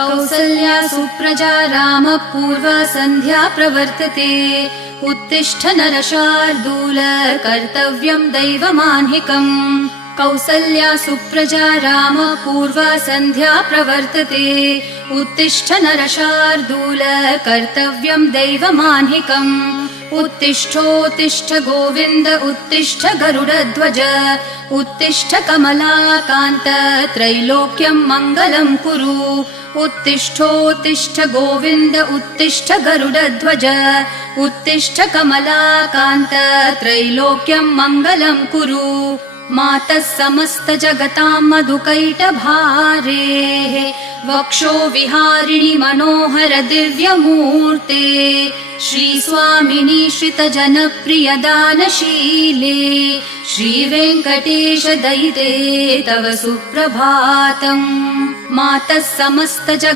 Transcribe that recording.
कौसल्या सुप्रजा रामः पूर्वा सन्ध्या प्रवर्तते। उत्तिष्ठ नरशार्दूल कर्तव्यं दैवमान्हिकम्। कौसल्या सुप्रजा रामः पूर्वा सन्ध्या प्रवर्तते। उत्तिष्ठ नरशार्दूल कर्तव्यं दैवमान्हिकम्। उत्तिष्ठोत्तिष्ठ गोविन्द उत्तिष्ठ गरुडध्वज। उत्तिष्ठ कमलाकान्त त्रैलोक्यं मङ्गलं कुरु। उत्तिष्ठोत्तिष्ठ गोविन्द उत्तिष्ठ गरुडध्वज। उत्तिष्ठ कमलाकान्त त्रैलोक्यं मङ्गलं कुरु। मातः समस्त जगतां मधुकैटभारेः वक्षो विहारिणि मनोहर दिव्यमूर्ते। श्रीस्वामिनि श्रितजनप्रिय दानशीले श्रीवेङ्कटेश दयिते तव सुप्रभातम्। मातः समस्त